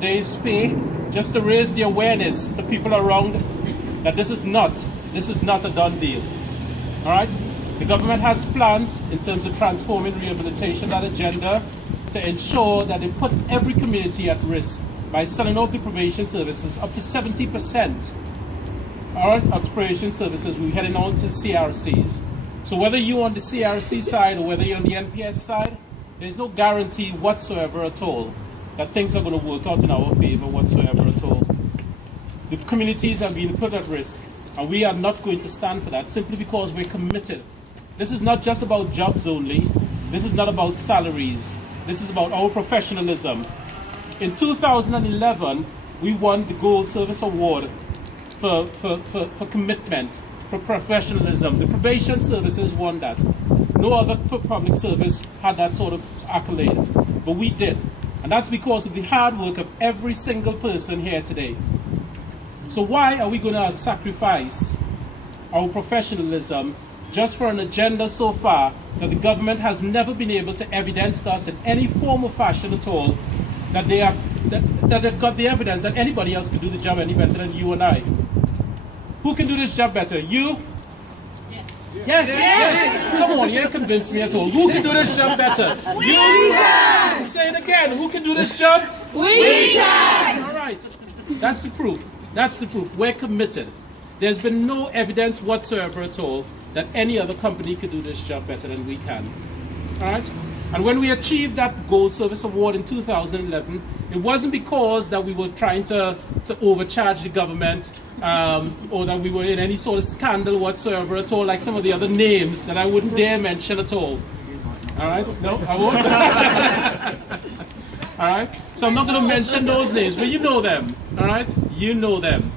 Day's pay, just to raise the awareness to people around that this is not a done deal. All right, the government has plans in terms of transforming rehabilitation, that agenda, to ensure that they put every community at risk by selling off the probation services. Up to 70% of probation services we're heading on to CRCs. So whether you're on the CRC side or whether you're on the NPS side, there's no guarantee whatsoever at all that things are going to work out in our favor whatsoever at all. The communities are being put at risk, and we are not going to stand for that simply because we're committed. This is not just about jobs only. This is not about salaries. This is about our professionalism. In 2011, we won the Gold Service Award for commitment, for professionalism. The probation services won that. No other public service had that sort of accolade, but we did. And that's because of the hard work of every single person here today. So why are we going to sacrifice our professionalism just for an agenda so far that the government has never been able to evidence to us in any form or fashion at all that they've got the evidence that anybody else can do the job any better than you and I? Who can do this job better? You? Yes. Come on, you ain't convinced me at all. Who can do this job better? We can. Say it again. Who can do this job? We can. All right. That's the proof. That's the proof. We're committed. There's been no evidence whatsoever at all that any other company could do this job better than we can. All right. And when we achieved that Gold Service Award in 2011, it wasn't because that we were trying to overcharge the government, or that we were in any sort of scandal whatsoever at all, like some of the other names that I wouldn't dare mention at all. All right? No, I won't. All right? So I'm not going to mention those names, but you know them. All right? You know them.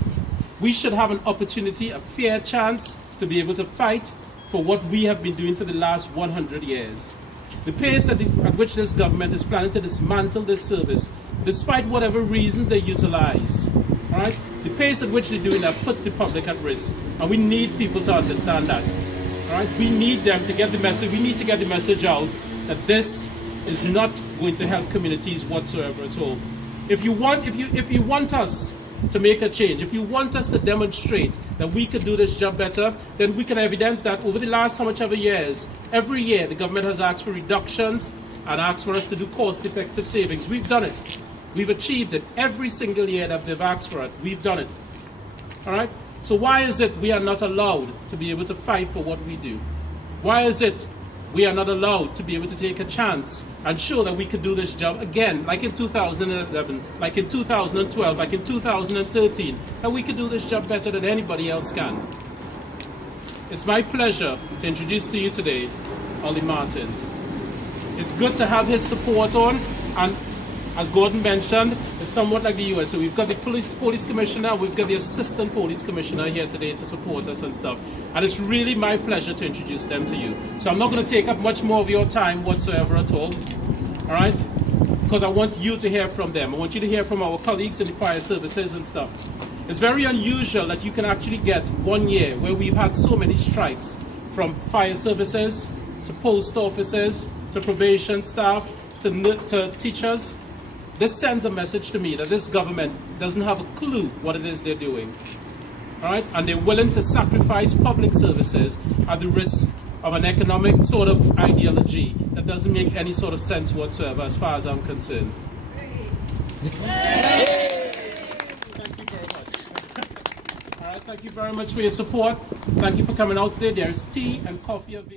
We should have an opportunity, a fair chance to be able to fight for what we have been doing for the last 100 years. The pace at which this government is planning to dismantle this service, despite whatever reasons they utilize, all right? The pace at which they're doing that puts the public at risk, and we need people to understand that. All right, we need them to get the message. We need to get the message out that this is not going to help communities whatsoever at all. If you want us to make a change, if you want us to demonstrate that we can do this job better, then we can evidence that over the last how much ever years, every year the government has asked for reductions and asked for us to do cost-effective savings. We've done it. We've achieved it every single year that they've asked for it. We've done it. All right? So why is it we are not allowed to be able to fight for what we do? Why is it we are not allowed to be able to take a chance and show that we could do this job again, like in 2011, like in 2012, like in 2013, that we could do this job better than anybody else can? It's my pleasure to introduce to you today Ollie Martins. It's good to have his support on, and as Gordon mentioned, it's somewhat like the US. So we've got the police commissioner, we've got the assistant police commissioner here today to support us and stuff. And it's really my pleasure to introduce them to you. So I'm not going to take up much more of your time whatsoever at all right? Because I want you to hear from them. I want you to hear from our colleagues in the fire services and stuff. It's very unusual that you can actually get 1 year where we've had so many strikes, from fire services to post offices to probation staff to teachers. This sends a message to me that this government doesn't have a clue what it is they're doing. All right? And they're willing to sacrifice public services at the risk of an economic sort of ideology that doesn't make any sort of sense whatsoever as far as I'm concerned. Thank you very much. All right, thank you very much for your support. Thank you for coming out today. There's tea and coffee available.